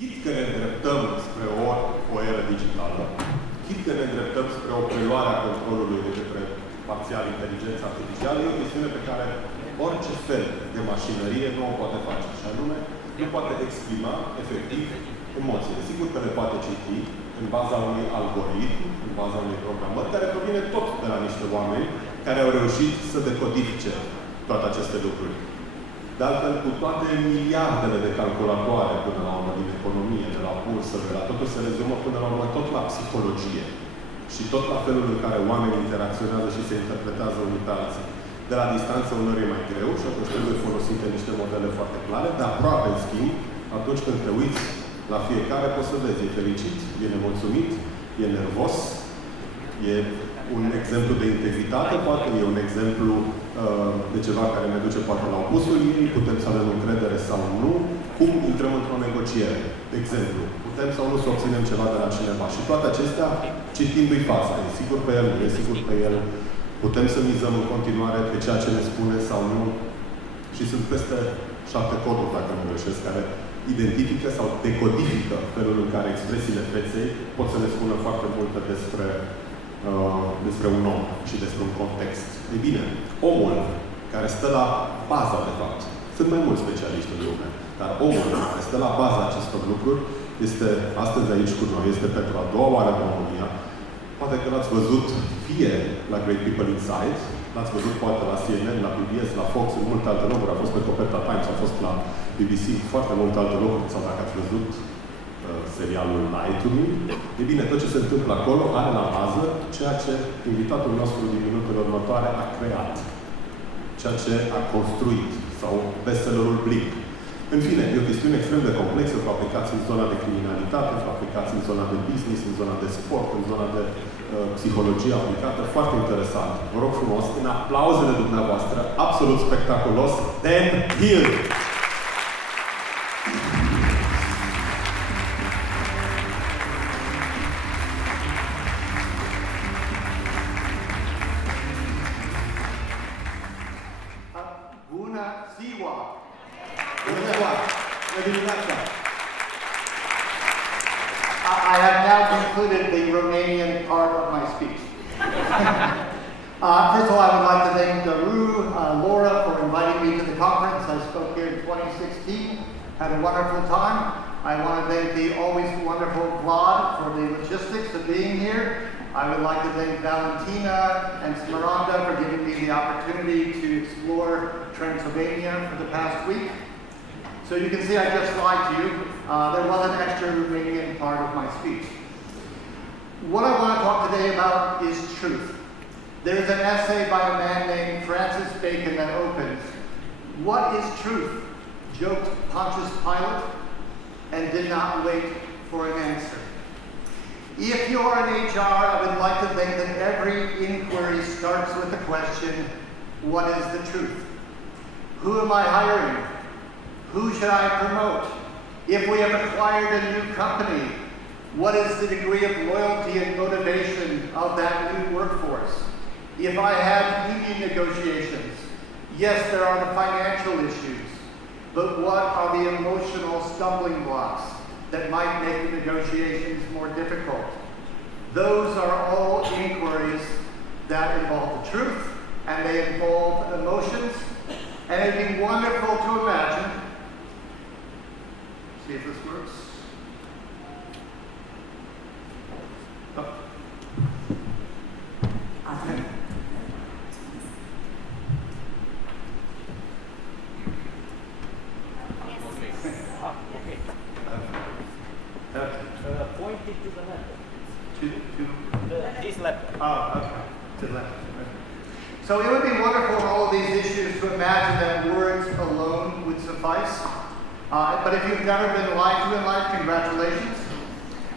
Chit că ne îndreptăm spre o eră digitală, chit că ne îndreptăm spre o preluare a controlului de către parțial inteligența artificială, e o chestiune pe care orice fel de mașinărie nu o poate face. Și anume, nu poate exprima efectiv emoțiile. Sigur că le poate citi în baza unui algoritm, în baza unei programări, care provine tot de la niște oameni care au reușit să decodifice toate aceste lucruri. De altfel, cu toate miliardele de calculatoare până la urmă din economie, de la bursă, de la totul se rezumă până la urmă tot la psihologie. Și tot la felul în care oamenii interacționează și se interpretează unii pe alții. De la distanță uneori e mai greu și atunci trebuie folosite niște modele foarte clare, dar aproape, în schimb, atunci când te uiți la fiecare, poți să vezi, e fericit, e nemulțumit, e nervos, e un exemplu de integritate, poate e un exemplu de ceva care ne duce poate la opusul ei, putem să avem încredere sau nu, cum intrăm într-o negociere, de exemplu, putem sau nu să obținem ceva de la cineva. Și toate acestea, citindu-i fața, e sigur pe el, nu e sigur pe el, putem să mizăm în continuare pe ceea ce ne spune sau nu. Și sunt peste 7 coduri, dacă nu greșesc, care identifică sau decodifică felul în care expresiile feței pot să ne spună foarte multe despre un om și despre un context. Ei bine, omul care stă la baza, de fapt, sunt mai mulți specialiști în lume, dar omul care stă la baza acestor lucruri este astăzi aici cu noi, este pentru a doua oară în România. Poate că l-ați văzut fie la Great People Inside, l-ați văzut poate la CNN, la PBS, la Fox, în multe alte locuri, a fost pe Coperta Times, a fost la BBC, foarte multe alte locuri, sau dacă ați văzut serialul Lie to Me. E bine, tot ce se întâmplă acolo are la bază ceea ce invitatul nostru din minutele următoare a creat. Ceea ce a construit. Sau bestsellerul Blink. În fine, e o chestiune extrem de complexă, cu aplicații în zona de criminalitate, cu aplicații în zona de business, în zona de sport, în zona de psihologie aplicată. Foarte interesant. Vă rog frumos, în aplauzele dumneavoastră, absolut spectaculos, Dan Hill! I have now concluded the Romanian part of my speech. First of all, I would like to thank Laura, for inviting me to the conference. I spoke here in 2016, had a wonderful time. I want to thank the always wonderful Vlad for the logistics of being here. I would like to thank Valentina and Smaranda for giving me the opportunity to explore Transylvania for the past week. So you can see I just lied to you. There was an extra Romanian part of my speech. What I want to talk today about is truth. There is an essay by a man named Francis Bacon that opens, "What is truth?" joked Pontius Pilate and did not wait for an answer. If you're in HR, I would like to think that every inquiry starts with the question, what is the truth? Who am I hiring? Who should I promote? If we have acquired a new company, what is the degree of loyalty and motivation of that new workforce? If I have union negotiations, yes, there are the financial issues, but what are the emotional stumbling blocks that might make the negotiations more difficult? Those are all inquiries that involve the truth, and they involve emotions, and it'd be wonderful to imagine. See if this works. Oh. Pointed to the left. This left. Oh, okay. To the left. So it would be wonderful in all of these issues to imagine that words alone would suffice. But if you've never been lied to in life, congratulations.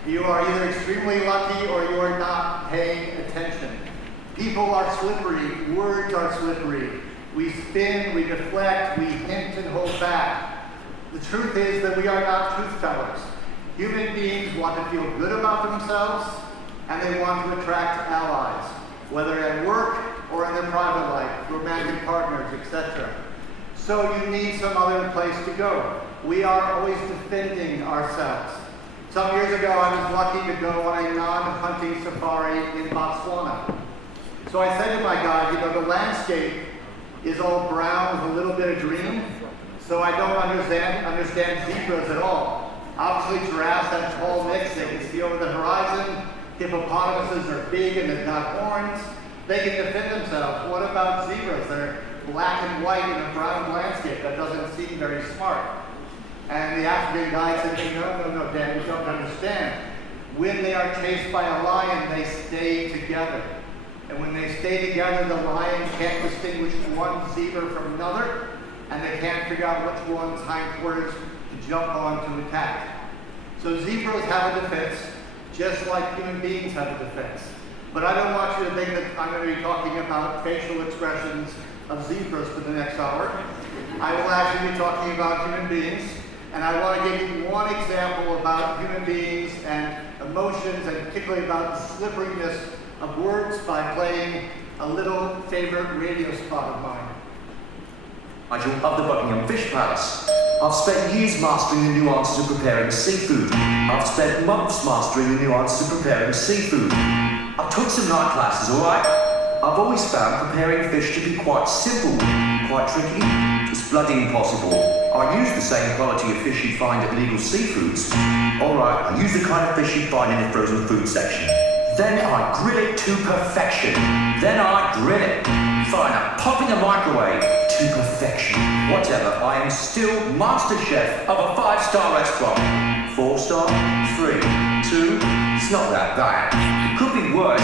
You are either extremely lucky or you are not paying attention. People are slippery. Words are slippery. We spin, we deflect, we hint and hold back. The truth is that we are not truth tellers. Human beings want to feel good about themselves, and they want to attract allies, whether at work or in their private life, romantic partners, etc. So you need some other place to go. we are always defending ourselves. Some years ago, I was lucky to go on a non-hunting safari in Botswana. So I said to my guide, the landscape is all brown with a little bit of green, so I don't understand zebras at all. Obviously, giraffes have tall necks, they can see over the horizon. Hippopotamuses are big and they've got horns. They can defend themselves. What about zebras? They're black and white in a brown landscape. That doesn't seem very smart. And the African guide said, no, Dan, you don't understand. When they are chased by a lion, they stay together. And when they stay together, the lion can't distinguish one zebra from another, and they can't figure out which one's hindquarters to jump on to attack. So zebras have a defense, just like human beings have a defense. But I don't want you to think that I'm going to be talking about facial expressions of zebras for the next hour. I will actually be talking about human beings, and I want to give you one example about human beings and emotions, and particularly about the slipperiness of words by playing a little favorite radio spot of mine. Nigel of the Buckingham Fish Palace. I've spent years mastering the nuances of preparing seafood. I've spent months mastering the nuances of preparing seafood. I took some night classes, alright? I've always found preparing fish to be quite simple, quite tricky, just bloody impossible. I use the same quality of fish you'd find at legal seafoods. Alright, I use the kind of fish you'd find in the frozen food section. Then I grill it to perfection. Then I grill it. Fine, I pop in the microwave to perfection. Whatever, I am still master chef of a 5-star restaurant. 4-star, 3, 2, it's not that bad. It could be worse.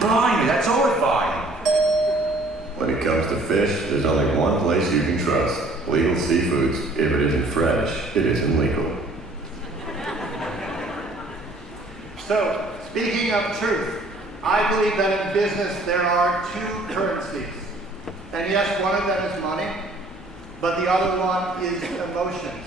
Blimey, that's horrifying. When it comes to fish, there's only one place you can trust. Legal seafoods. If it isn't French, it isn't legal. So, speaking of truth, I believe that in business there are two currencies. And yes, one of them is money, but the other one is emotions.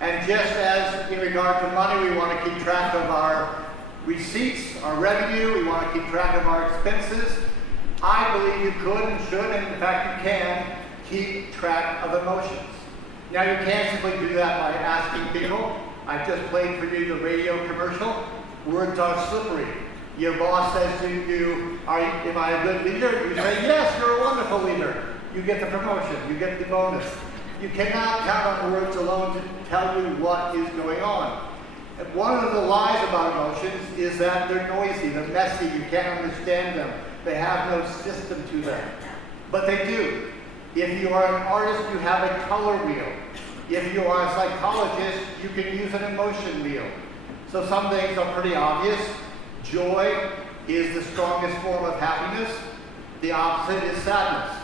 And just as in regard to money, we want to keep track of our receipts, our revenue, we want to keep track of our expenses, I believe you could and should, and in fact you can, keep track of emotions. Now you can't simply do that by asking people. I just played for you the radio commercial. Words are slippery. Your boss says to you, am I a good leader? You say, yes, you're a wonderful leader. You get the promotion, you get the bonus. You cannot count on words alone to tell you what is going on. And one of the lies about emotions is that they're noisy, they're messy, you can't understand them. They have no system to them. But they do. If you are an artist, you have a color wheel. If you are a psychologist, you can use an emotion wheel. So some things are pretty obvious. Joy is the strongest form of happiness. The opposite is sadness.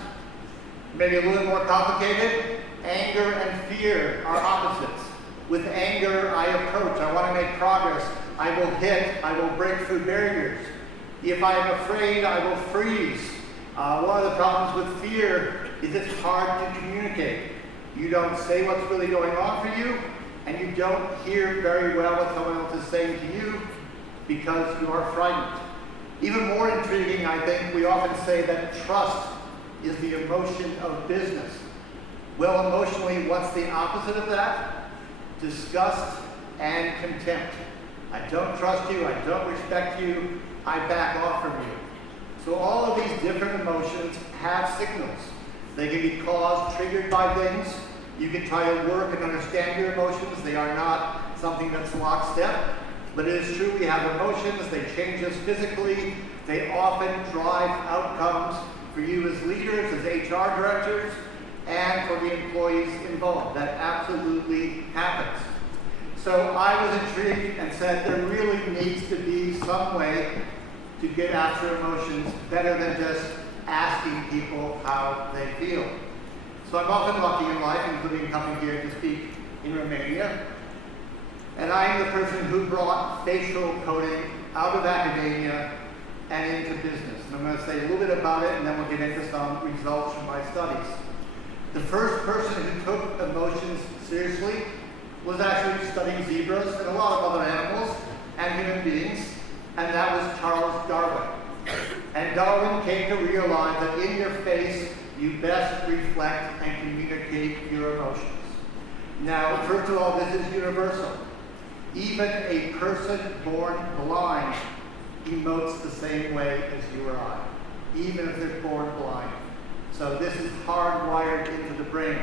Maybe a little more complicated, anger and fear are opposites. With anger, I approach, I want to make progress, I will hit, I will break through barriers. If I am afraid, I will freeze. One of the problems with fear is it's hard to communicate. You don't say what's really going on for you, and you don't hear very well what someone else is saying to you because you are frightened. Even more intriguing, I think, we often say that trust is the emotion of business. Well, emotionally, what's the opposite of that? Disgust and contempt. I don't trust you, I don't respect you, I back off from you. So all of these different emotions have signals. They can be caused, triggered by things. You can try to work and understand your emotions. They are not something that's lockstep. But it is true we have emotions, they change us physically, they often drive outcomes for you as leaders, as HR directors, and for the employees involved. That absolutely happens. So I was intrigued and said there really needs to be some way to get after emotions better than just asking people how they feel. So I'm often lucky in life, including coming here to speak in Romania. And I am the person who brought facial coding out of academia and into business. And I'm going to say a little bit about it, and then we'll get into some results from my studies. The first person who took emotions seriously was actually studying zebras and a lot of other animals and human beings, and that was Charles Darwin. And Darwin came to realize that in your face, you best reflect and communicate your emotions. Now, first of all, this is universal. Even a person born blind emotes the same way as you or I, even if they're born blind. So this is hardwired into the brain.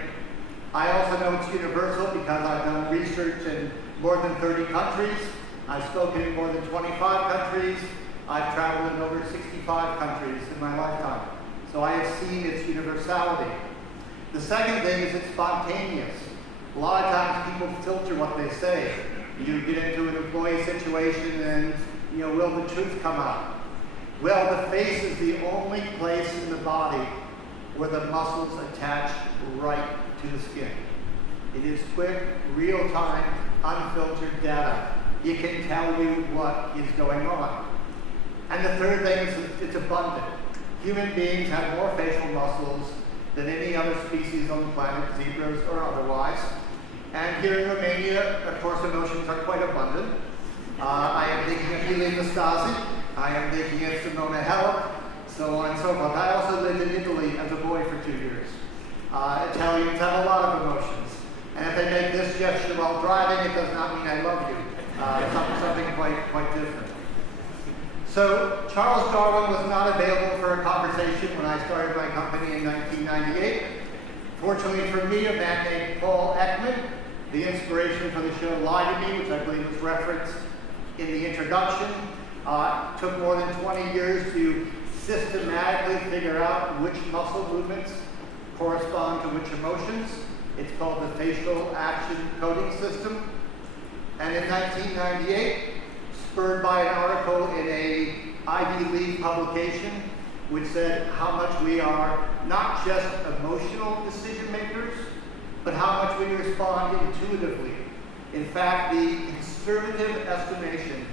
I also know it's universal because I've done research in more than 30 countries. I've spoken in more than 25 countries. I've traveled in over 65 countries in my lifetime. So I have seen its universality. The second thing is it's spontaneous. A lot of times people filter what they say. You get into an employee situation and, will the truth come out? Well, the face is the only place in the body where the muscles attach right to the skin. It is quick, real-time, unfiltered data. It can tell you what is going on. And the third thing is it's abundant. Human beings have more facial muscles than any other species on the planet, zebras or otherwise. And here in Romania, of course, emotions are quite abundant. I am thinking of Helene Nastasi. I am thinking of Simona Halep, so on and so forth. I also lived in Italy as a boy for 2 years. Italians have a lot of emotions. And if they make this gesture while driving, it does not mean I love you. It's something quite different. So Charles Darwin was not available for a conversation when I started my company in 1998. Fortunately for me, a man named Paul Ekman, the inspiration for the show Lie to Me, which I believe was referenced in the introduction, took more than 20 years to systematically figure out which muscle movements correspond to which emotions. It's called the facial action coding system. And in 1998, spurred by an article in a Ivy League publication, which said how much we are not just emotional decision makers, but how much we respond intuitively. In fact, the conservative estimation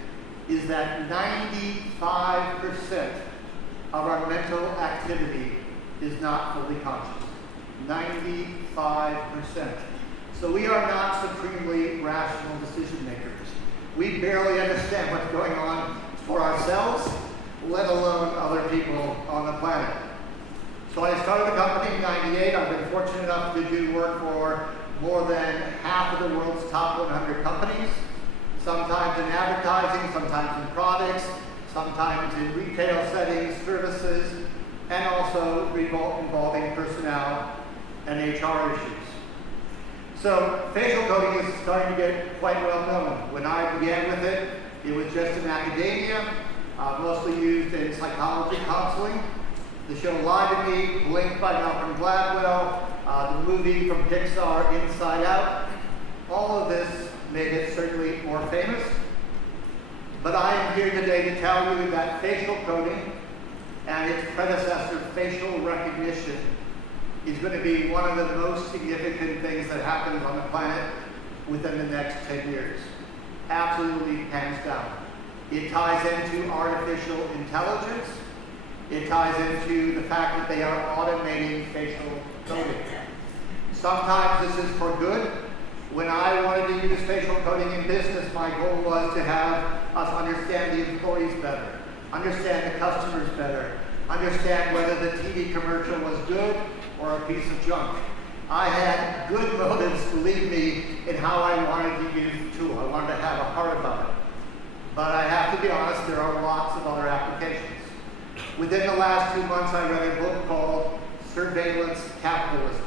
is that 95% of our mental activity is not fully conscious. 95%. So we are not supremely rational decision makers. We barely understand what's going on for ourselves, let alone other people on the planet. So I started the company in '98. I've been fortunate enough to do work for more than half of the world's top 100 companies, sometimes in advertising, sometimes in products, sometimes in retail settings, services, and also involving personnel and HR issues. So facial coding is starting to get quite well known. When I began with it, it was just in academia, mostly used in psychology counseling. The show Lie to Me, Blink by Malcolm Gladwell, the movie from Pixar, Inside Out, all of this made it certainly more famous. But I am here today to tell you that facial coding and its predecessor, facial recognition, is going to be one of the most significant things that happens on the planet within the next 10 years. Absolutely hands down. It ties into artificial intelligence. It ties into the fact that they are automating facial coding. Sometimes this is for good. When I wanted to use facial coding in business, my goal was to have us understand the employees better, understand the customers better, understand whether the TV commercial was good or a piece of junk. I had good motives, believe me, in how I wanted to use the tool. I wanted to have a heart about it. But I have to be honest, there are lots of other applications. Within the last 2 months, I read a book called Surveillance Capitalism.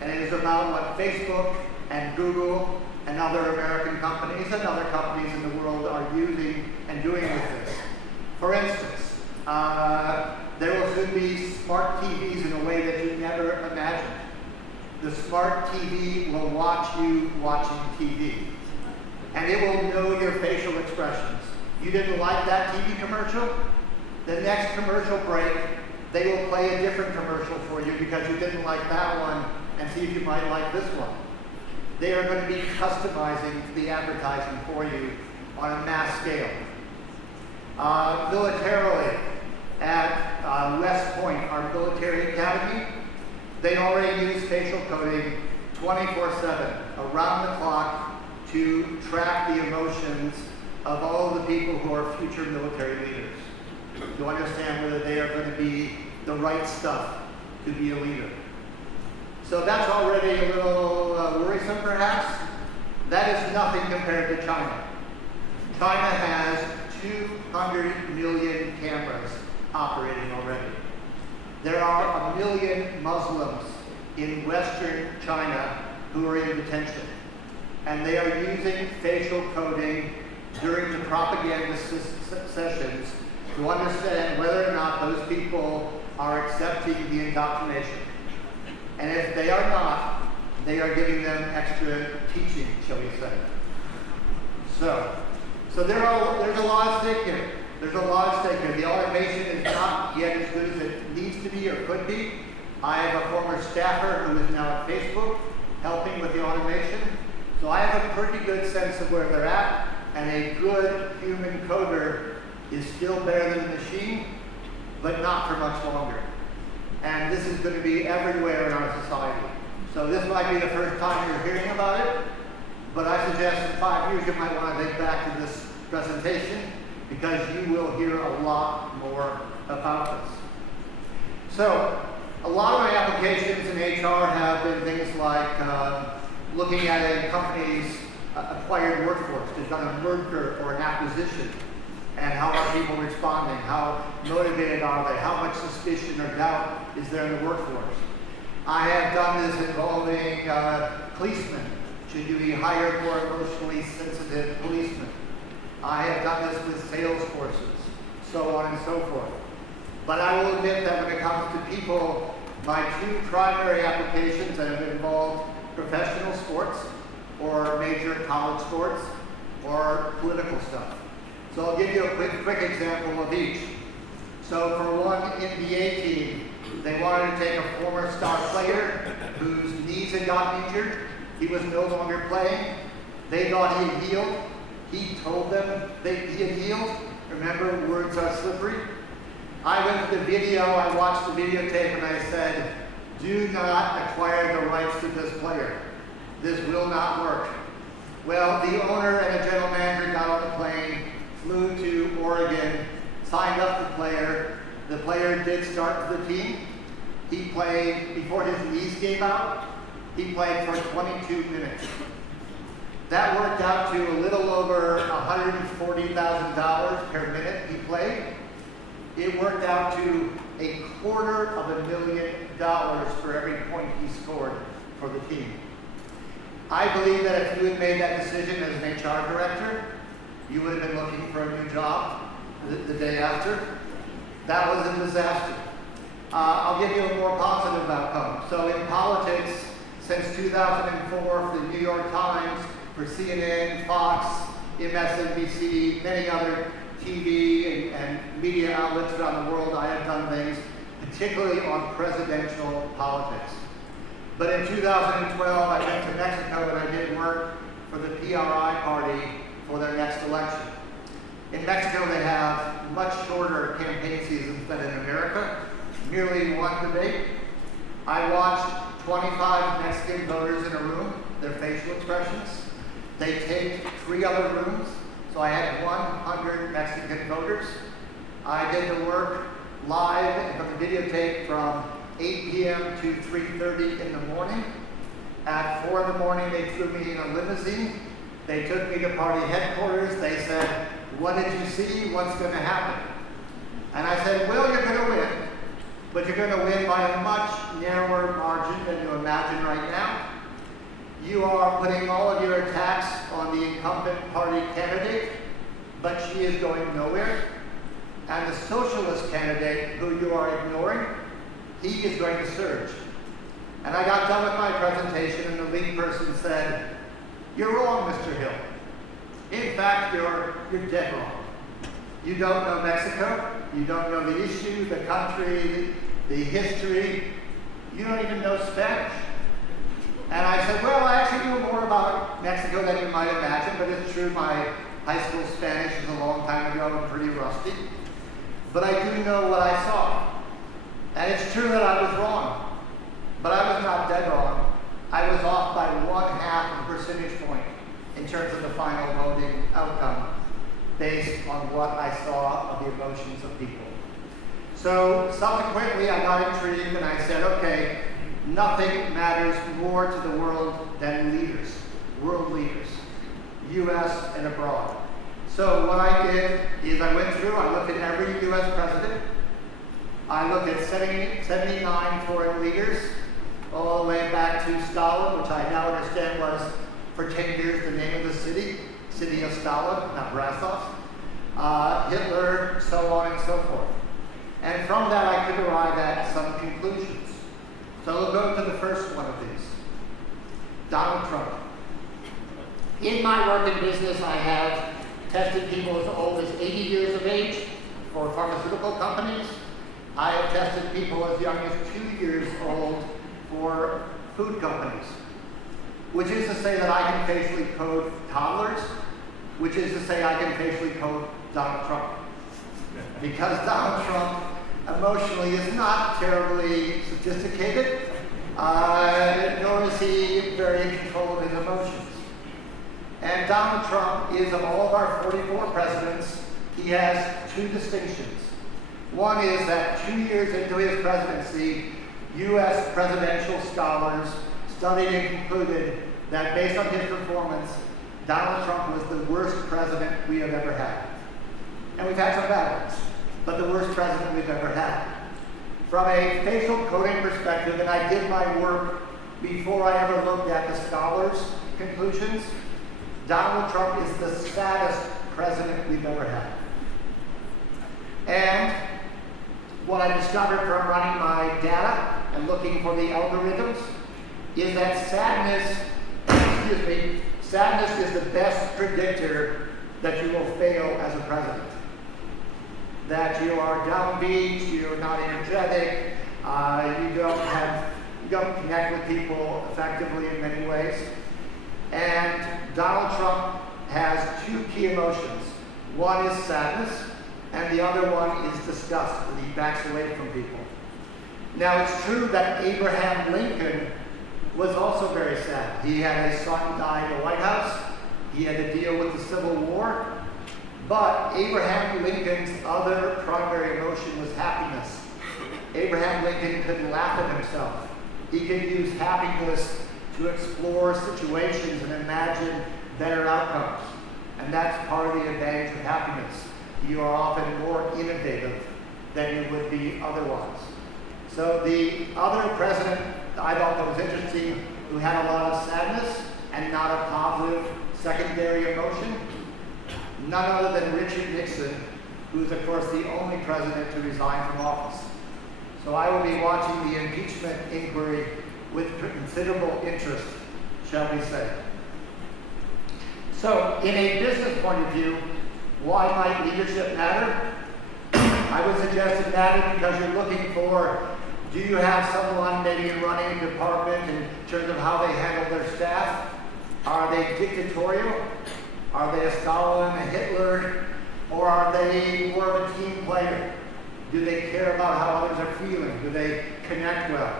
And it is about what Facebook and Google and other American companies and other companies in the world are using and doing with this. For instance, there will soon be smart TVs in a way that you never imagined. The smart TV will watch you watching TV. And it will know your facial expressions. You didn't like that TV commercial? The next commercial break, they will play a different commercial for you because you didn't like that one, and see if you might like this one. They are going to be customizing the advertising for you on a mass scale. Militarily, at West Point, our military academy, they already use facial coding 24/7, around the clock, to track the emotions of all of the people who are future military leaders, to understand whether they are going to be the right stuff to be a leader. So that's already a little worrisome perhaps. That is nothing compared to China. China has 200 million cameras operating already. There are 1 million Muslims in Western China who are in detention. And they are using facial coding during the propaganda sessions to understand whether or not those people are accepting the indoctrination. And if they are not, they are giving them extra teaching, shall we say. So there's a lot at stake here. There's a lot at stake here. The automation is not yet as good as it needs to be or could be. I have a former staffer who is now at Facebook helping with the automation. So I have a pretty good sense of where they're at, and a good human coder is still better than a machine, but not for much longer. And this is going to be everywhere in our society. So this might be the first time you're hearing about it, but I suggest in 5 years you might want to think back to this presentation, because you will hear a lot more about this. So a lot of my applications in HR have been things like looking at a company's acquired workforce. They've done a merger or an acquisition, and how are people responding? How motivated are they? How much suspicion or doubt is there in the workforce? I have done this involving policemen. Should you be hired more emotionally sensitive policemen? I have done this with sales forces, so on and so forth. But I will admit that when it comes to people, my 2 primary applications that have involved professional sports or major college sports or political stuff. So I'll give you a quick example of each. So for one NBA team, they wanted to take a former star player whose knees had gotten injured. He was no longer playing. They thought he had healed. He told them he had healed. Remember, words are slippery. I went to the video, I watched the videotape, and I said, do not acquire the rights to this player. This will not work. Well, the owner and a general manager got on the plane, flew to Oregon, signed up the player. The player did start for the team. He played, before his knees gave out, he played for 22 minutes. That worked out to a little over $140,000 per minute he played. It worked out to $250,000 for every point he scored for the team. I believe that if you had made that decision as an HR director, you would have been looking for a new job the day after. That was a disaster. I'll give you a more positive outcome. So in politics, since 2004, for the New York Times, for CNN, Fox, MSNBC, many other TV and media outlets around the world, I have done things, particularly on presidential politics. But in 2012, I went to Mexico and I did work for the PRI party for their next election. In Mexico, they have much shorter campaign seasons than in America, merely one debate. I watched 25 Mexican voters in a room, their facial expressions. They taped 3 other rooms, so I had 100 Mexican voters. I did the work live from the videotape from 8 p.m. to 3:30 in the morning. At 4 in the morning, they threw me in a limousine. They took me to party headquarters. They said, what did you see? What's going to happen? And I said, well, you're going to win, but you're going to win by a much narrower margin than you imagine right now. You are putting all of your attacks on the incumbent party candidate, but she is going nowhere. And the socialist candidate, who you are ignoring, he is going to surge. And I got done with my presentation, and the lead person said, you're wrong, Mr. Hill. In fact, you're dead wrong. You don't know Mexico. You don't know the issue, the country, the history. You don't even know Spanish. And I said, well, I actually know more about Mexico than you might imagine, but it's true, my high school Spanish is a long time ago and pretty rusty. But I do know what I saw. And it's true that I was wrong. But I was not dead wrong. I was off by 1/2 percentage point in terms of the final voting outcome based on what I saw of the emotions of people. So subsequently, I got intrigued and I said, okay, nothing matters more to the world than leaders, world leaders, U.S. and abroad. So what I did is I went through, I looked at every U.S. president, I looked at 79 foreign leaders, all the way back to Stalin, which I now understand was for 10 years the name of the city of Stalin, not Brasov, Hitler, so on and so forth. And from that I could arrive at some conclusions. So we'll go to the first one of these. Donald Trump. In my work in business, I have tested people as old as 80 years of age for pharmaceutical companies. I have tested people as young as 2 years old for food companies, which is to say that I can facially code toddlers, which is to say I can facially code Donald Trump. Because Donald Trump emotionally is not terribly sophisticated, nor is he very in control of his emotions. And Donald Trump is, of all of our 44 presidents, he has two distinctions. One is that 2 years into his presidency, U.S. presidential scholars studied and concluded that based on his performance, Donald Trump was the worst president we have ever had. And we've had some bad ones, but the worst president we've ever had. From a facial coding perspective, and I did my work before I ever looked at the scholars' conclusions, Donald Trump is the saddest president we've ever had. And what I discovered from running my data and looking for the algorithms is that sadness is the best predictor that you will fail as a president. That you are downbeat, you're not energetic, you don't connect with people effectively in many ways. And Donald Trump has two key emotions. One is sadness, and the other one is disgust, when he backs away from people. Now, it's true that Abraham Lincoln was also very sad. He had a son die in the White House. He had to deal with the Civil War. But Abraham Lincoln's other primary emotion was happiness. Abraham Lincoln could laugh at himself. He could use happiness to explore situations and imagine better outcomes. And that's part of the advantage of happiness. You are often more innovative than you would be otherwise. So the other president I thought that was interesting, who had a lot of sadness and not a positive secondary emotion, none other than Richard Nixon, who's of course the only president to resign from office. So I will be watching the impeachment inquiry with considerable interest, shall we say. So in a business point of view, why might leadership matter? I would suggest it matters because you're looking for, do you have someone maybe running a department in terms of how they handle their staff? Are they dictatorial? Are they a Stalin, a Hitler? Or are they more of a team player? Do they care about how others are feeling? Do they connect well?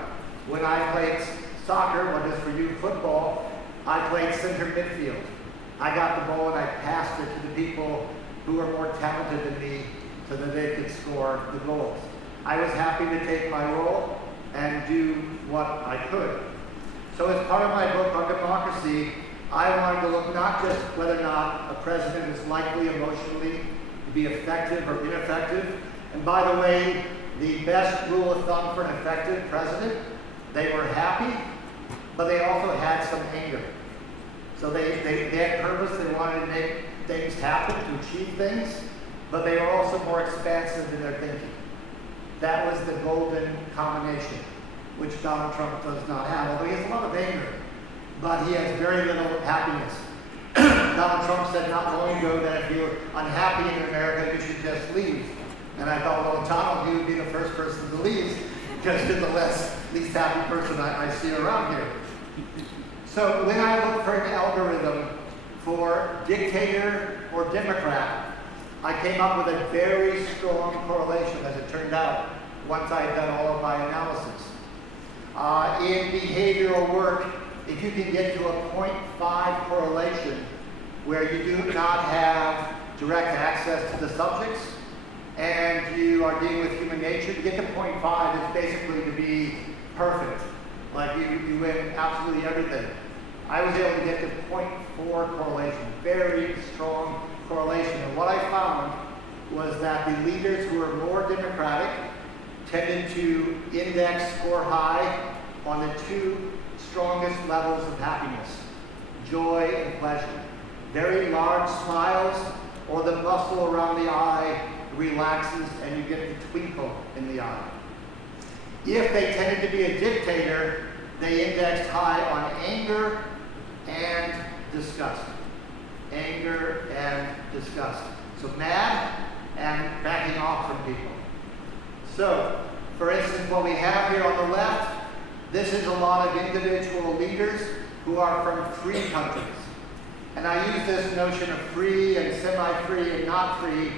When I played soccer, what is for you football, I played center midfield. I got the ball and I passed it to the people who were more talented than me so that they could score the goals. I was happy to take my role and do what I could. So as part of my book on democracy, I wanted to look not just whether or not a president is likely emotionally to be effective or ineffective. And by the way, the best rule of thumb for an effective president, they were happy, but they also had some anger. So they had purpose, they wanted to make things happen, to achieve things, but they were also more expansive in their thinking. That was the golden combination, which Donald Trump does not have, although he has a lot of anger, but he has very little happiness. Donald Trump said not long ago that if you're unhappy in America, you should just leave. And I thought, well, Donald, you would be the first person to leave, because you're the least happy person I see around here. So when I look for an algorithm for dictator or Democrat, I came up with a very strong correlation, as it turned out, once I had done all of my analysis. In behavioral work, if you can get to a 0.5 correlation where you do not have direct access to the subjects and you are dealing with human nature, to get to 0.5 is basically to be perfect. Like you win absolutely everything. I was able to get to 0.4 correlation, very strong correlation. And what I found was that the leaders who were more democratic tended to index score high on the two strongest levels of happiness, joy and pleasure. Very large smiles, or the muscle around the eye relaxes and you get the twinkle in the eye. If they tended to be a dictator, they indexed high on anger and disgust. Anger and disgust. So mad and backing off from people. So, for instance, what we have here on the left, this is a lot of individual leaders who are from free countries. And I use this notion of free and semi-free and not free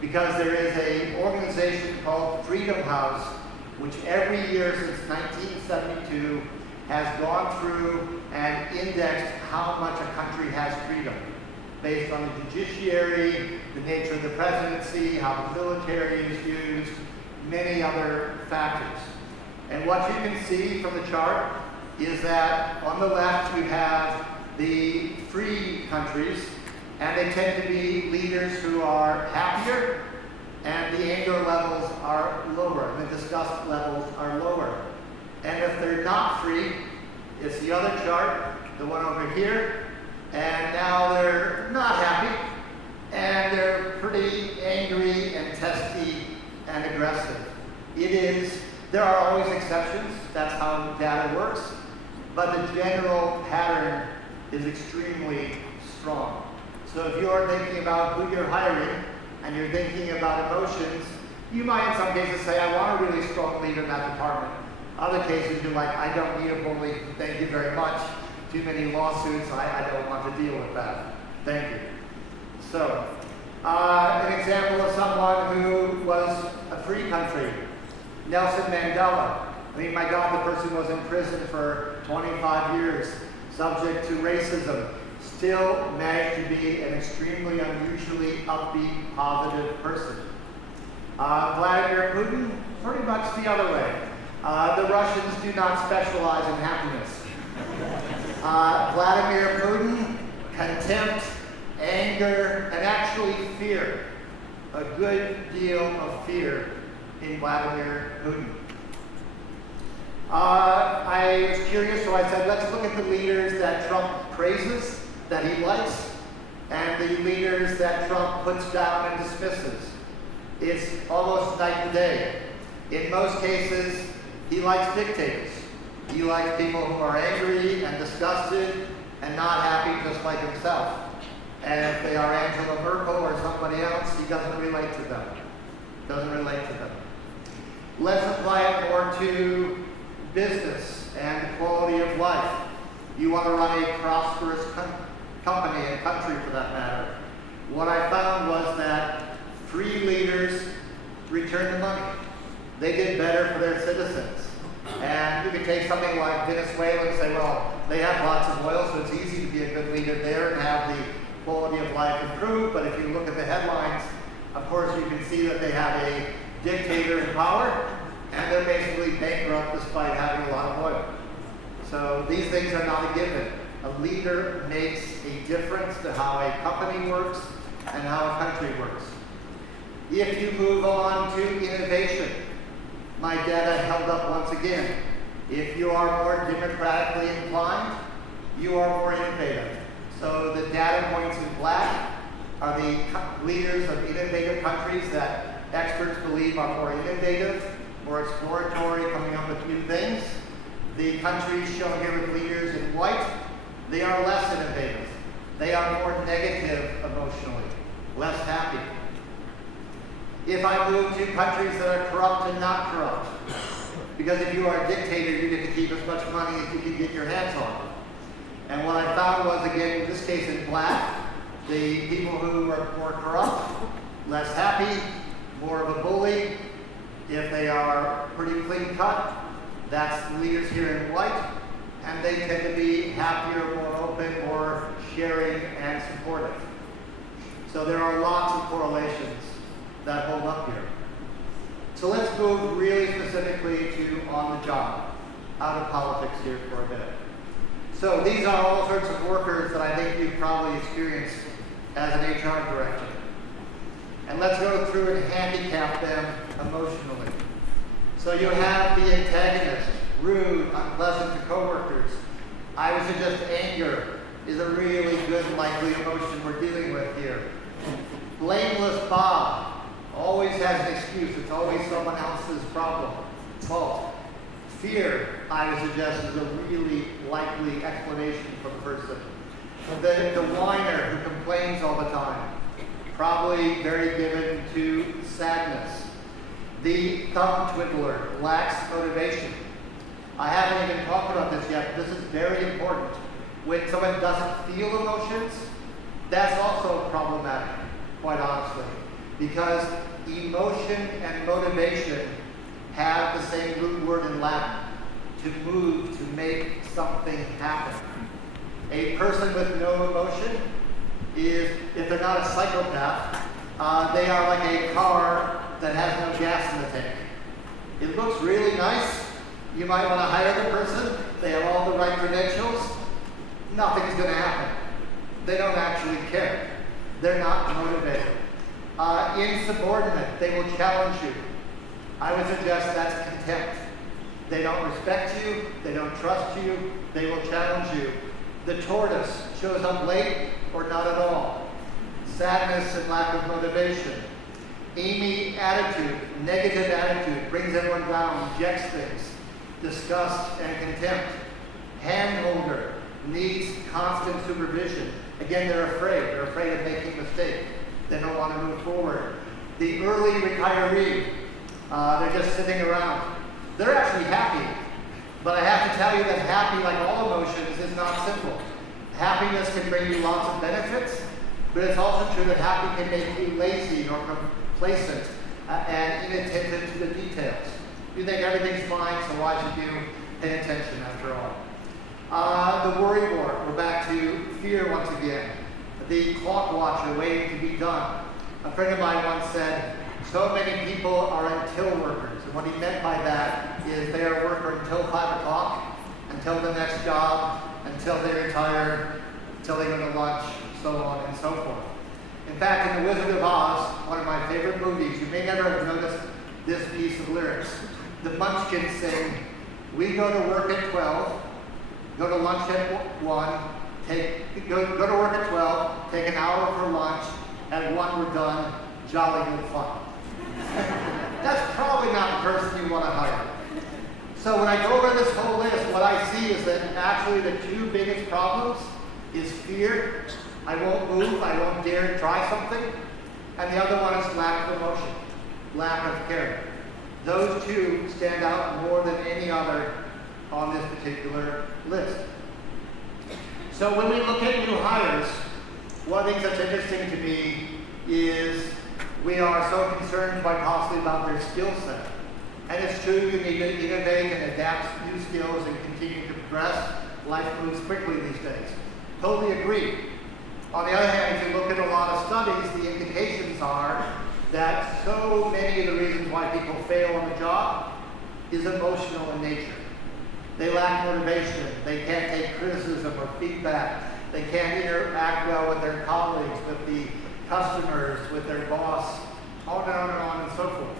because there is an organization called Freedom House, which every year since 1972 has gone through and indexed how much a country has freedom based on the judiciary, the nature of the presidency, how the military is used, many other factors. And what you can see from the chart is that on the left you have the free countries, and they tend to be leaders who are happier, and the anger levels are lower, the disgust levels are lower. And if they're not free, it's the other chart, the one over here, and now they're not happy, and they're pretty angry and testy and aggressive. There are always exceptions, that's how data works, but the general pattern is extremely strong. So if you're thinking about who you're hiring and you're thinking about emotions, you might in some cases say, I want a really strong leader in that department. Other cases you're like, I don't need a bully, thank you very much. Too many lawsuits, I don't want to deal with that. Thank you. So, an example of someone who was a free country, Nelson Mandela. I mean, my God, the person was in prison for 25 years, subject to racism, still managed to be an extremely unusually upbeat, positive person. Vladimir Putin, pretty much the other way. The Russians do not specialize in happiness. Vladimir Putin, contempt, anger, and actually fear. A good deal of fear in Vladimir Putin. I was curious, so I said, let's look at the leaders that Trump praises, that he likes, and the leaders that Trump puts down and dismisses. It's almost night and day. In most cases, he likes dictators. He likes people who are angry and disgusted and not happy just like himself. And if they are Angela Merkel or somebody else, he doesn't relate to them. Let's apply it more to business and quality of life. You want to run a prosperous company and country for that matter. What I found was that free leaders return the money. They did better for their citizens. And you can take something like Venezuela and say, well, they have lots of oil, so it's easy to be a good leader there and have the quality of life improved. But if you look at the headlines, of course, you can see that they have a dictator in power, and they're basically bankrupt despite having a lot of oil. So these things are not a given. A leader makes a difference to how a company works and how a country works. If you move on to innovation, my data held up once again. If you are more democratically inclined, you are more innovative. So the data points in black are the leaders of innovative countries that experts believe are more innovative, more exploratory, coming up with new things. The countries shown here with leaders in white, they are less innovative. They are more negative emotionally, less happy. If I move to countries that are corrupt and not corrupt, because if you are a dictator, you get to keep as much money as you can get your hands on. And what I found was, again, in this case in black, the people who are more corrupt, less happy, more of a bully. If they are pretty clean cut, that's the leaders here in white, and they tend to be happier, more open, more sharing and supportive. So there are lots of correlations that hold up here. So let's move really specifically to on the job. out of politics here for a bit. So these are all sorts of workers that I think you've probably experienced as an HR director. And let's go through and handicap them emotionally. So you have the antagonist, rude, unpleasant to coworkers. I would suggest anger is a really good likely emotion we're dealing with here. Blameless Bob always has an excuse. It's always someone else's problem, fault. Fear, I would suggest, is a really likely explanation for the person. The whiner who complains all the time, probably very given to sadness. The thumb twiddler lacks motivation. I haven't even talked about this yet, but this is very important. When someone doesn't feel emotions, that's also problematic, quite honestly, because emotion and motivation have the same root word in Latin, to move, to make something happen. A person with no emotion is, if they're not a psychopath, they are like a car that has no gas in the tank. It looks really nice. You might want to hire the person. They have all the right credentials. Nothing's going to happen. They don't actually care. They're not motivated. Insubordinate, they will challenge you. I would suggest that's contempt. They don't respect you, they don't trust you, they will challenge you. The tortoise shows up late or not at all. Sadness and lack of motivation. Amy attitude, negative attitude, brings everyone down, rejects things. Disgust and contempt. Handholder, needs constant supervision. Again, they're afraid of making a mistake. They don't want to move forward. The early retiree, they're just sitting around. They're actually happy, but I have to tell you that happy, like all emotions, is not simple. Happiness can bring you lots of benefits, but it's also true that happy can make you lazy or complacent and inattentive to the details. You think everything's fine, so why should you pay attention after all? The worry wart, we're back to fear once again. The clock watcher waiting to be done. A friend of mine once said, so many people are until workers. And what he meant by that is they are a worker until 5 o'clock, until the next job, until they retire, until they go to lunch, so on and so forth. In fact, in The Wizard of Oz, one of my favorite movies, you may never have noticed this piece of lyrics. The Munchkins sing, we go to work at 12, go to lunch at 1, go to work at 12, take an hour for lunch, at 1 we're done, jolly good fun. That's probably not the person you want to hire. So when I go over this whole list, what I see is that actually the two biggest problems is fear. I won't move, I won't dare to try something. And the other one is lack of emotion, lack of care. Those two stand out more than any other on this particular list. So when we look at new hires, one of the things that's interesting to me is we are so concerned quite possibly about their skill set. And it's true, you need to innovate and adapt new skills and continue to progress. Life moves quickly these days. Totally agree. On the other hand, if you look at a lot of studies, the indications are that so many of the reasons why people fail on the job is emotional in nature. They lack motivation. They can't take criticism or feedback. They can't interact well with their colleagues, with the customers, with their boss, on and so forth.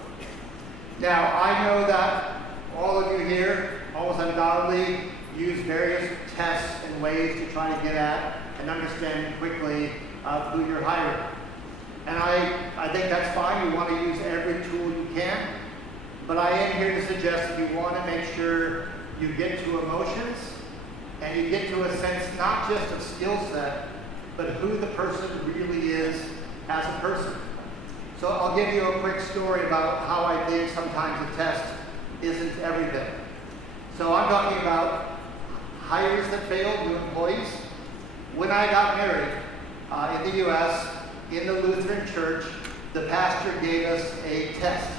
Now, I know that all of you here almost undoubtedly use various tests and ways to try to get at and understand quickly who you're hiring. And I think that's fine. You want to use every tool you can. But I am here to suggest that you want to make sure you get to emotions and you get to a sense not just of skill set, but who the person really is as a person. So I'll give you a quick story about how I think sometimes a test isn't everything. So I'm talking about hires that failed, new employees. When I got married in the U.S., in the Lutheran church, the pastor gave us a test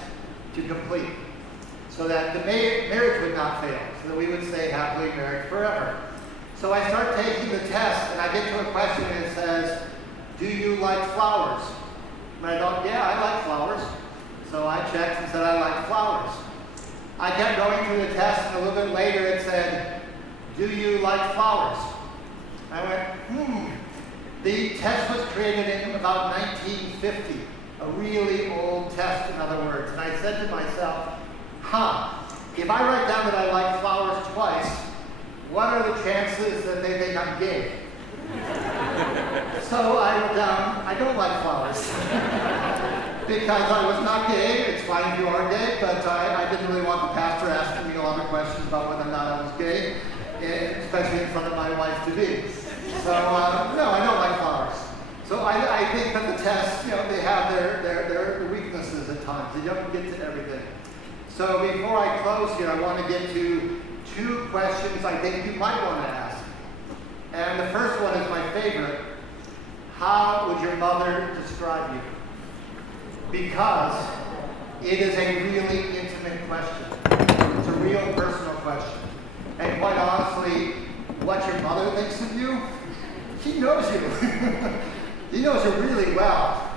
to complete so that the marriage would not fail, so that we would stay happily married forever. So I start taking the test, and I get to a question and it says, do you like flowers? And I thought, yeah, I like flowers. So I checked and said I like flowers. I kept going through the test, and a little bit later it said, do you like flowers? I went, The test was created in about 1950, a really old test, in other words. And I said to myself, if I write down that I like flowers twice, what are the chances that they think I'm gay? So I wrote down, I don't like flowers. Because I was not gay. It's fine if you are gay, but I didn't really want the pastor asking me a lot of questions about whether or not I was gay, especially in front of my wife-to-be. So, no, I don't like flowers. So I think that the tests, they have their weaknesses at times. They don't get to everything. So before I close here, I want to get to 2 questions I think you might want to ask. And the first one is my favorite. How would your mother describe you? Because it is a really intimate question. It's a real personal question. And quite honestly, what your mother thinks of you, she knows you. She knows you really well.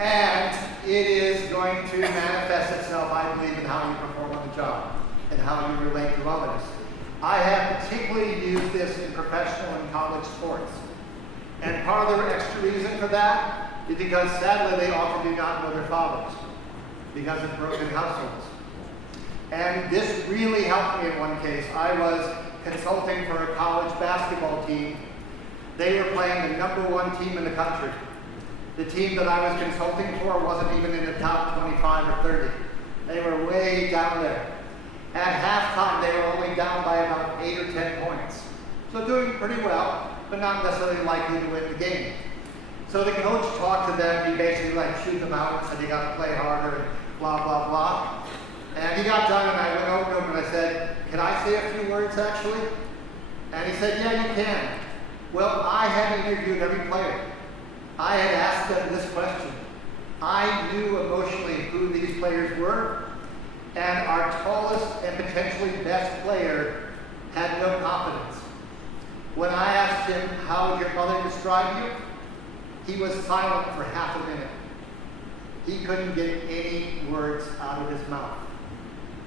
And it is going to manifest itself, I believe, in how you perform on the job and how you relate to others. I have particularly used this in professional and college sports. And part of the extra reason for that is because sadly they often do not know their fathers because of broken households. And this really helped me in one case. I was consulting for a college basketball team. They were playing the #1 team in the country. The team that I was consulting for wasn't even in the top 25 or 30. They were way down there. At halftime, they were only down by about 8 or 10 points. So doing pretty well, but not necessarily likely to win the game. So the coach talked to them. He basically chewed them out and said, you got to play harder and blah, blah, blah. And he got done, and I went over to him and I said, can I say a few words actually? And he said, yeah, you can. Well, I had interviewed every player. I had asked them this question. I knew emotionally who these players were, and our tallest and potentially best player had no confidence. When I asked him, how would your mother describe you? He was silent for half a minute. He couldn't get any words out of his mouth.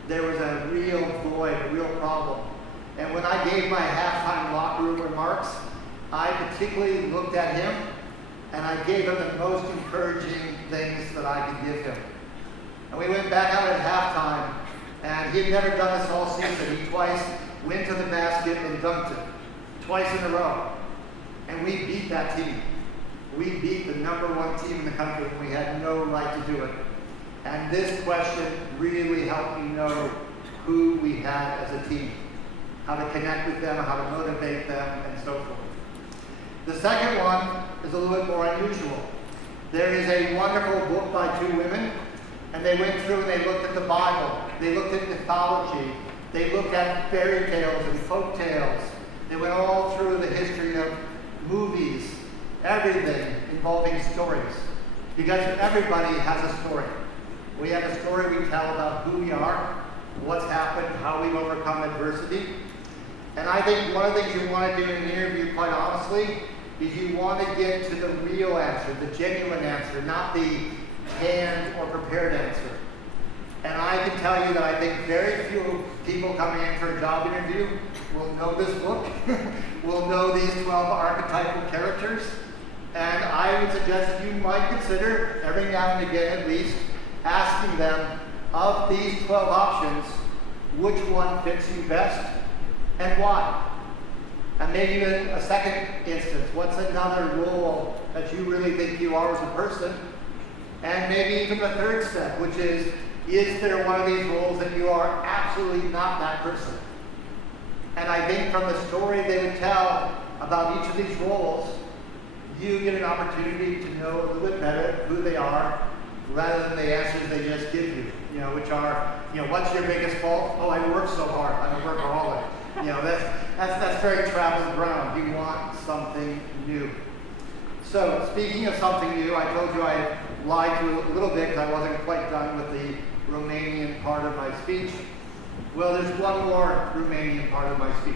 There was a real void, a real problem. And when I gave my halftime locker room remarks, I particularly looked at him and I gave him the most encouraging things that I could give him. And we went back out at halftime, and he had never done this all season. He twice went to the basket and dunked it, twice in a row. And we beat that team. We beat the #1 team in the country when we had no right to do it. And this question really helped me know who we had as a team, how to connect with them, how to motivate them, and so forth. The second one is a little bit more unusual. There is a wonderful book by 2 women, and they went through and they looked at the Bible. They looked at mythology. They looked at fairy tales and folk tales. They went all through the history of movies, everything involving stories. Because everybody has a story. We have a story we tell about who we are, what's happened, how we've overcome adversity. And I think one of the things you want to do in an interview, quite honestly, is you want to get to the real answer, the genuine answer, not the canned or prepared answer. And I can tell you that I think very few people coming in for a job interview will know this book, will know these 12 archetypal characters. And I would suggest that you might consider, every now and again at least, asking them, of these 12 options, which one fits you best and why? And maybe even a second instance, what's another role that you really think you are as a person? And maybe even the third step, which is there one of these roles that you are absolutely not that person? And I think from the story they would tell about each of these roles, you get an opportunity to know a little bit better who they are, rather than the answers they just give you, which are, what's your biggest fault? Oh, I work so hard. I'm a workaholic. That's very traveled ground. You want something new. So, speaking of something new, I told you I lied to you a little bit because I wasn't quite done with the Romanian part of my speech. Well, there's one more Romanian part of my speech.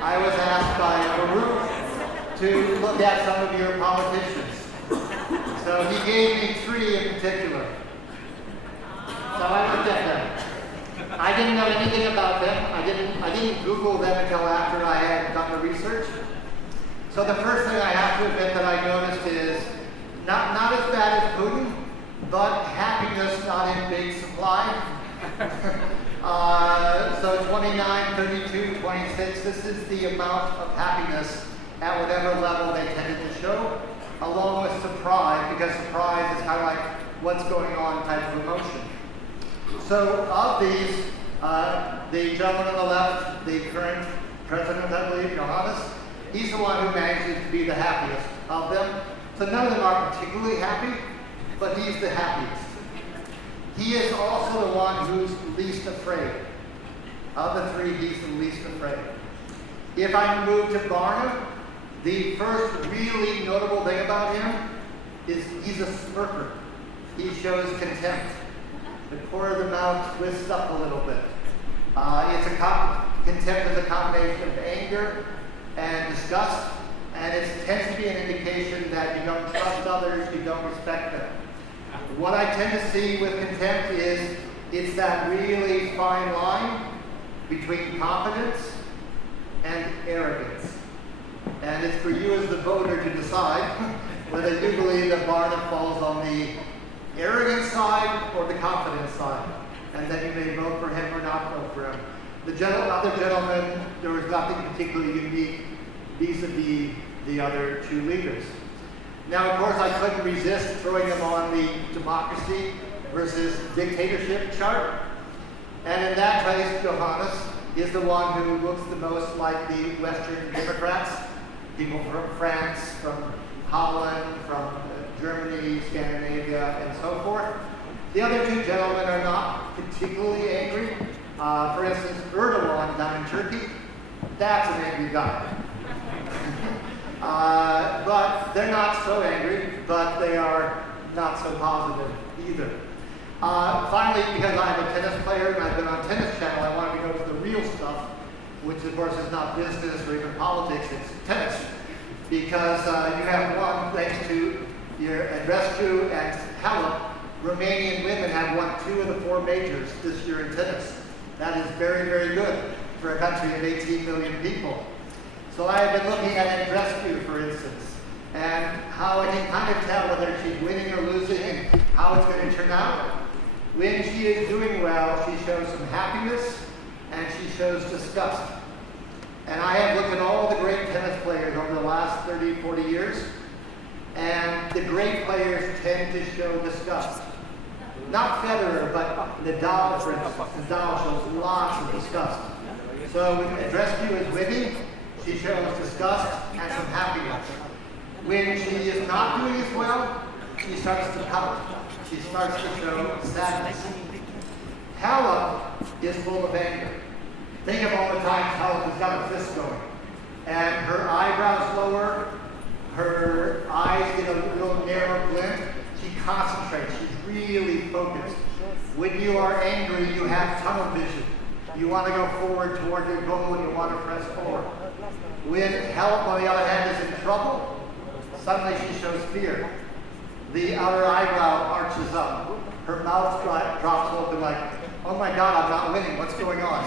I was asked by Baruch to look at some of your politicians. So he gave me 3 in particular. So I looked at them. I didn't know anything about them. I didn't Google them until after I had done the research. So the first thing I have to admit that I noticed is not as bad as Putin, but happiness not in big supply. So 29, 32, 26, this is the amount of happiness at whatever level they tended to show, along with surprise, because surprise is kind of like what's going on type of emotion. So of these, the gentleman on the left, the current president, I believe, Johannes, he's the one who manages to be the happiest of them. So none of them are particularly happy, but he's the happiest. He is also the one who's least afraid. Of the three, he's the least afraid. If I move to Barnum, the first really notable thing about him is he's a smirker. He shows contempt. The corner of the mouth twists up a little bit. Contempt is a combination of anger and disgust, and it tends to be an indication that you don't trust others, you don't respect them. What I tend to see with contempt is it's that really fine line between confidence and arrogance. And it's for you as the voter to decide whether you believe that Barnum falls on the arrogant side or the confidence side. And then you may vote for him or not vote for him. The other gentleman, there was nothing particularly unique vis-a-vis the other two leaders. Now, of course, I couldn't resist throwing them on the democracy versus dictatorship chart. And in that case, Johannes is the one who looks the most like the Western Democrats, people from France, from Holland, from Germany, Scandinavia, and so forth. The other two gentlemen are not particularly angry. For instance, Erdogan down in Turkey, that's an angry guy. But they're not so angry, but they are not so positive either. Finally, because I'm a tennis player and I've been on Tennis Channel, I wanted to go to the real stuff, which of course is not business or even politics, it's tennis. Because you have one, thanks to your Andreescu and Halep, Romanian women have won 2 of the 4 majors this year in tennis. That is very, very good for a country of 18 million people. So I have been looking at Andreescu, for instance, and how I can kind of tell whether she's winning or losing and how it's going to turn out. When she is doing well, she shows some happiness and she shows disgust. And I have looked at all the great tennis players over the last 30, 40 years, and the great players tend to show disgust. Not Federer, but Nadal, for instance. Nadal shows lots of disgust. So when Andreescu is winning, she shows disgust and some happiness. When she is not doing as well, she starts to pout. She starts to show sadness. Halep is full of anger. Think of all the times Halep has got a fist going. And her eyebrows lower, her eyes get a little narrow glint. She concentrates. She's really focused. When you are angry, you have tunnel vision. You want to go forward toward your goal and you want to press forward. When Halep, on the other hand, is in trouble, suddenly she shows fear. The outer eyebrow arches up. Her mouth drops open like, oh my God, I'm not winning. What's going on?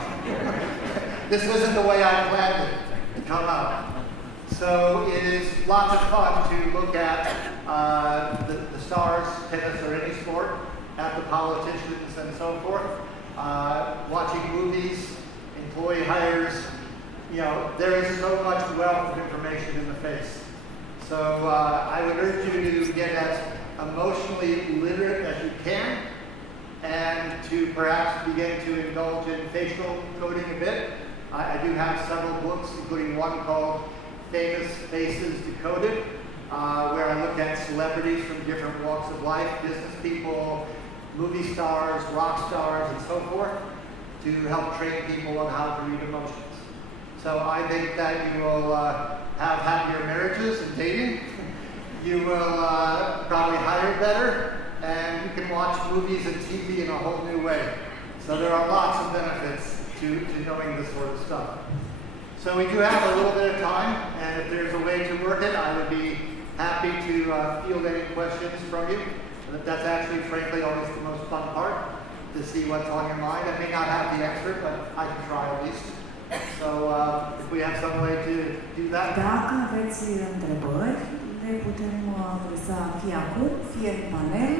This isn't the way I planned it to come out. So it is lots of fun to look at the stars, tennis or any sport, at the politicians and so forth, watching movies, employee hires. You know, there is so much wealth of information in the face. So I would urge you to get as emotionally literate as you can and to perhaps begin to indulge in facial coding a bit. I do have several books, including one called Famous Faces Decoded, where I look at celebrities from different walks of life, business people, movie stars, rock stars, and so forth, to help train people on how to read emotions. So I think that you will have happier marriages and dating. You will probably hire better, and you can watch movies and TV in a whole new way. So there are lots of benefits to knowing this sort of stuff. So we do have a little bit of time, and if there's a way to work it, I would be happy to field any questions from you. That's actually, frankly, always the most fun part. to see what's on your mind. I may not have the answer, but I can try at least. So if we have some way to do that. Dacă aveți întrebări, le putem lăsa fie acum, fie în panel.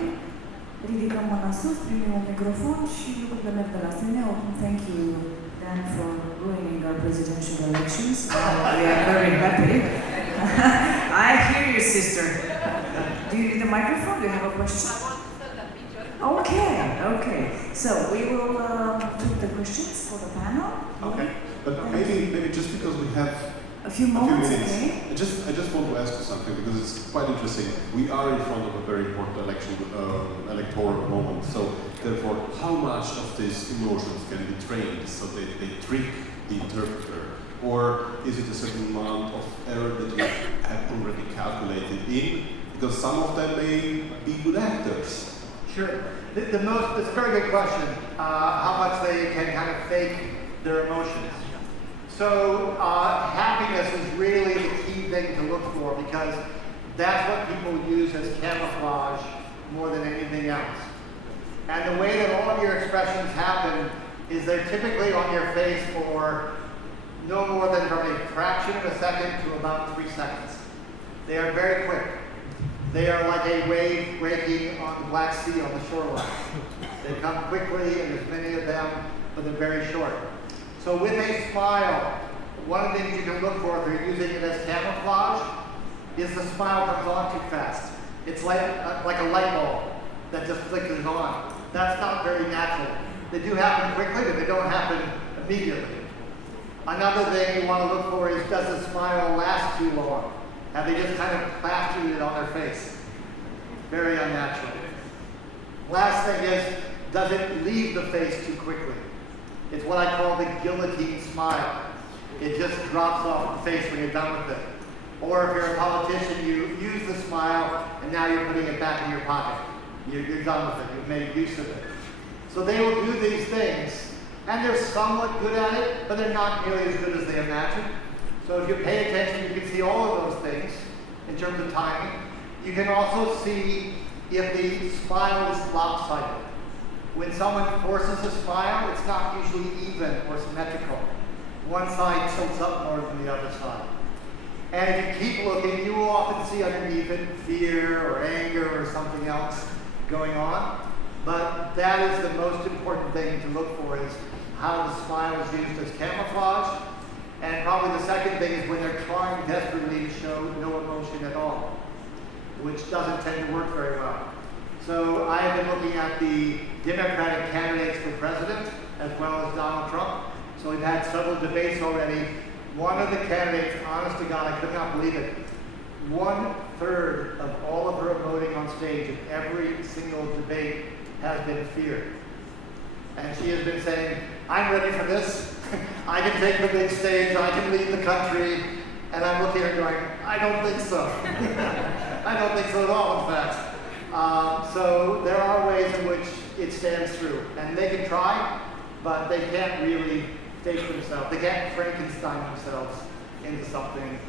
Ridicăm mâna sus, primim un microfon și lucrurile merg de la sine. Thank you, Dan, for ruining our presidential elections. We are very happy. I hear you, sister. Do you need a microphone? Do you have a question? Okay. So we will take the questions for the panel. Okay, but maybe just because we have a few moments, okay. Okay. I just want to ask you something because it's quite interesting. We are in front of a very important electoral moment. So therefore, how much of these emotions can be trained so they trick the interpreter? Or is it a certain amount of error that you have already calculated in? Because some of them may be good actors. Sure. That's a very good question. How much they can kind of fake their emotions. So happiness is really the key thing to look for because that's what people use as camouflage more than anything else. And the way that all of your expressions happen is they're typically on your face for no more than from a fraction of a second to about 3 seconds. They are very quick. They are like a wave breaking on the Black Sea on the shoreline. They come quickly, and there's many of them, but they're very short. So with a smile, one of the things you can look for if you're using it as camouflage is the smile comes on too fast. It's like a light bulb that just flickers on. That's not very natural. They do happen quickly, but they don't happen immediately. Another thing you want to look for is, does the smile last too long? Have they just kind of plastered it on their face? Very unnatural. Last thing is, does it leave the face too quickly? It's what I call the guillotine smile. It just drops off the face when you're done with it. Or if you're a politician, you use the smile and now you're putting it back in your pocket. You're done with it. You've made use of it. So they will do these things, and they're somewhat good at it, but they're not nearly as good as they imagine. So if you pay attention, you can see all of those things in terms of timing. You can also see if the smile is lopsided. When someone forces a smile, it's not usually even or symmetrical. One side tilts up more than the other side. And if you keep looking, you will often see underneath it fear or anger or something else going on. But that is the most important thing to look for, is how the smile is used as camouflage. And probably the second thing is when they're trying desperately to show no emotion at all, which doesn't tend to work very well. So I have been looking at the Democratic candidates for president as well as Donald Trump. So we've had several debates already. One of the candidates, honest to God, I could not believe it, 1/3 of all of her emoting on stage in every single debate has been fear. And she has been saying, I'm ready for this. I can take the big stage, I can lead the country. And I'm looking at her going, I don't think so. I don't think so at all, in fact. So there are ways in which it stands through. And they can try, but they can't really fake themselves. They can't Frankenstein themselves into something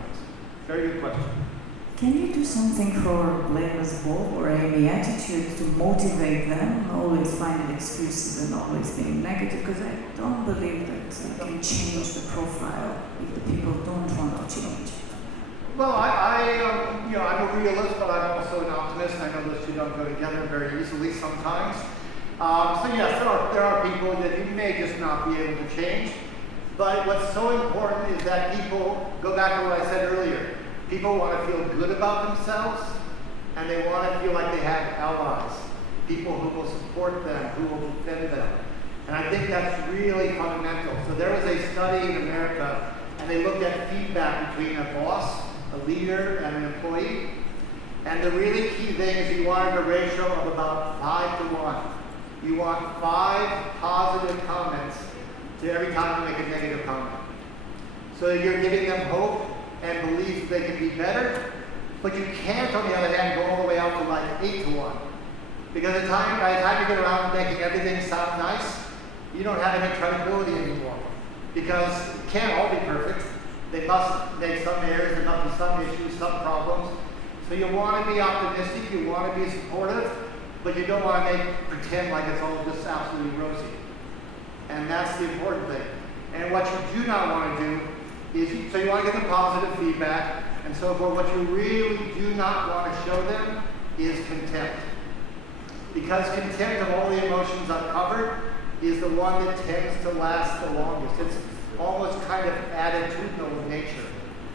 else. Very good question. Can you do something for Leila's Bob or any attitude to motivate them, always finding excuses and always being negative? Because I don't believe that you can change the profile if the people don't want to change. Well, I'm a realist, but I'm also an optimist. I know those two don't go together very easily sometimes. So yes, there are people that you may just not be able to change. But what's so important is that people, go back to what I said earlier, people want to feel good about themselves, and they want to feel like they have allies, people who will support them, who will defend them. And I think that's really fundamental. So there was a study in America, and they looked at feedback between a boss, a leader, and an employee. And the really key thing is you wanted a ratio of about 5 to 1. You want 5 positive comments to every time you make a negative comment. So you're giving them hope and belief they can be better, but you can't, on the other hand, go all the way out to like 8 to 1. Because by the time you get around to making everything sound nice, you don't have any credibility anymore. Because it can't all be perfect. They must make some errors, there must be some issues, some problems. So you want to be optimistic, you want to be supportive, but you don't want to pretend like it's all just absolutely rosy. And that's the important thing. And what you do not want to do is, so you want to get the positive feedback and so forth. What you really do not want to show them is contempt. Because contempt of all the emotions I've covered is the one that tends to last the longest. It's almost kind of attitudinal in nature.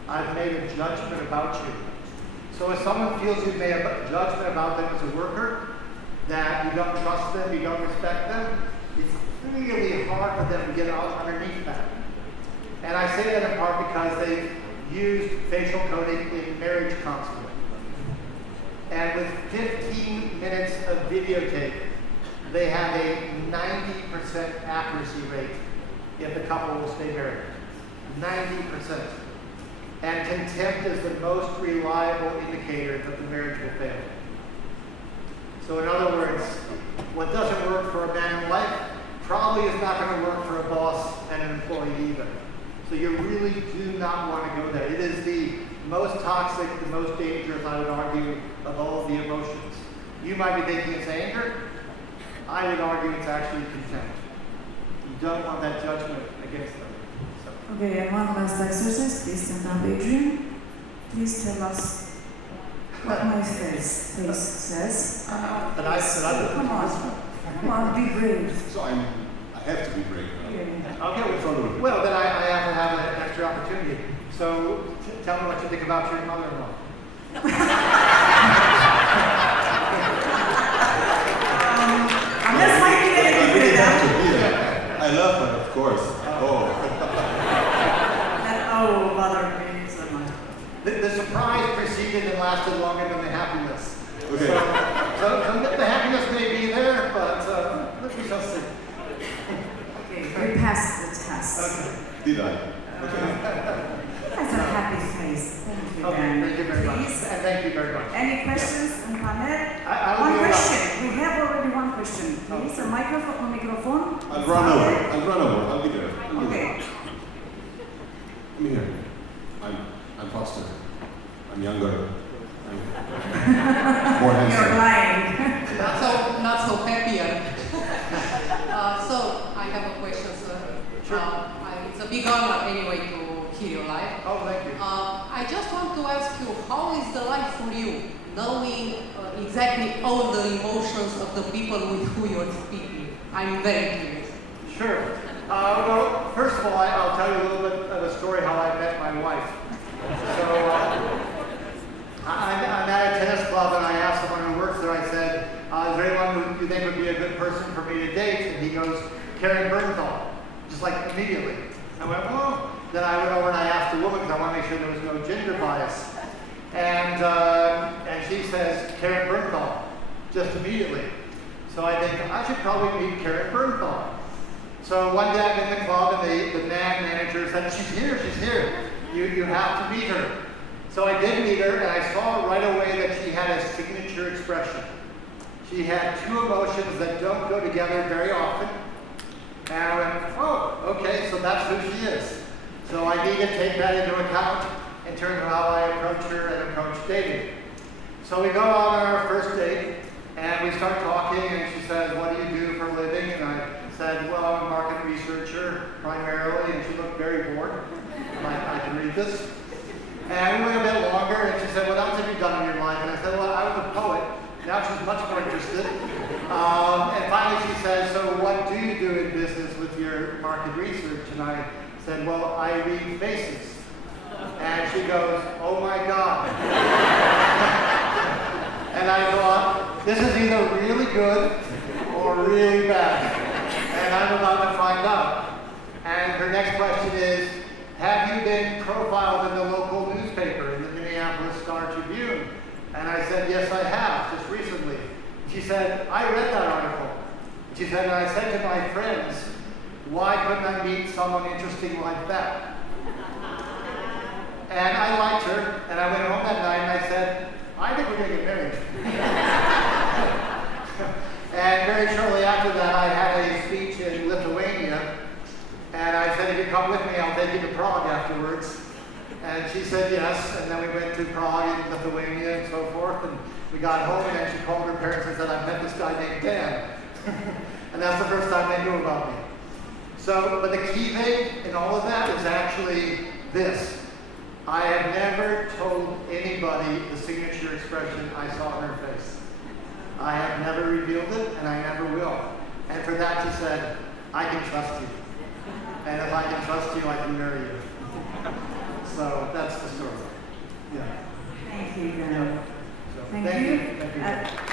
I've made a judgment about you. So if someone feels you've made a judgment about them as a worker, that you don't trust them, you don't respect them, it's really hard for them to get out underneath that. And I say that in part because they've used facial coding in marriage counseling. And with 15 minutes of videotape, they have a 90% accuracy rate if the couple will stay married. 90%. And contempt is the most reliable indicator that the marriage will fail. So in other words, what doesn't work for a man and wife probably is not going to work for a boss and an employee either. So you really do not want to go there. It is the most toxic, the most dangerous, I would argue, of all of the emotions. You might be thinking it's anger. I would argue it's actually contempt. You don't want that judgment against them. So. Okay, and one last exercise. Please stand up, Adrian. Please tell us what my face says. Come on, be brave. So I have to be brave. Okay, well then I have to have an extra opportunity. So tell me what you think about your mother-in-law. Unless my I love her, of course. Oh, bothered me so much. The surprise preceded and lasted longer than the happiness. Okay. So the happiness may be there, but we shall see. Okay, we passed the test. Okay. Did I? Okay. That's a happy face. Thank you, Okay, Dan. thank you very much. Please. And thank you very much. Any questions in panel? I will One do that. question. We have already one question. Please, a microphone. I'll run over. I'll be there. Okay. Come here. I'm faster. I'm younger. I'm more You're handsome. lying. Not so happy. So I have a question, sir. Sure. It's a big honor anyway to hear your life. Oh, thank you. I just want to ask you, how is the life for you, knowing exactly all the emotions of the people with who you're speaking? I'm very curious. Sure. Well, first of all, I'll tell you a little bit of a story how I met my wife. So I'm at a tennis club and I asked someone who works there, I said, is there anyone who you think would be a good person for me to date? And he goes, Karen Bernthal, just like immediately. I went, oh. Then I went over and I asked the woman because I want to make sure there was no gender bias. And she says, Karen Bernthal, just immediately. So I think, I should probably meet Karen Bernthal. So one day I'm in the club and the man manager said, she's here. You have to meet her. So I did meet her and I saw right away that she had a signature expression. She had two emotions that don't go together very often. And I went, oh, okay, so that's who she is. So I need to take that into account in terms of how I approach her and approach dating. So we go on our first date and we start talking and she says, what do you do for a living? And I said, well, I'm a market researcher primarily, and she looked very bored. I can read this. And we went a bit longer, and she said, what else have you done in your life? And I said, well, I was a poet. Now she's much more interested. And finally she says, so what do you do in business with your market research? And I said, well, I read faces. And she goes, oh my God. And I thought, this is either really good or really bad. And I'm about to find out. And her next question is, have you been profiled in the local newspaper, in the Minneapolis Star-Tribune? And I said, yes, I have, just recently. She said, I read that article. She said, and I said to my friends, why couldn't I meet someone interesting like that? And I liked her, and I went home that night and I said, I think we're going to get married. And very shortly after that, I had a speech in Lithuania, and I said, if you come with me, I'll take you to Prague afterwards. And she said yes, and then we went to Prague and Lithuania and so forth, and we got home, and then she called her parents and said, I met this guy named Dan. And that's the first time they knew about me. So, but the key thing in all of that is actually this. I have never told anybody the signature expression I saw on her face. I have never revealed it, and I never will. And for that, she said, I can trust you. And if I can trust you, I can marry you. So that's the story. Yeah. Thank you, Dan. Yeah. So, Thank thank you. you. Thank you.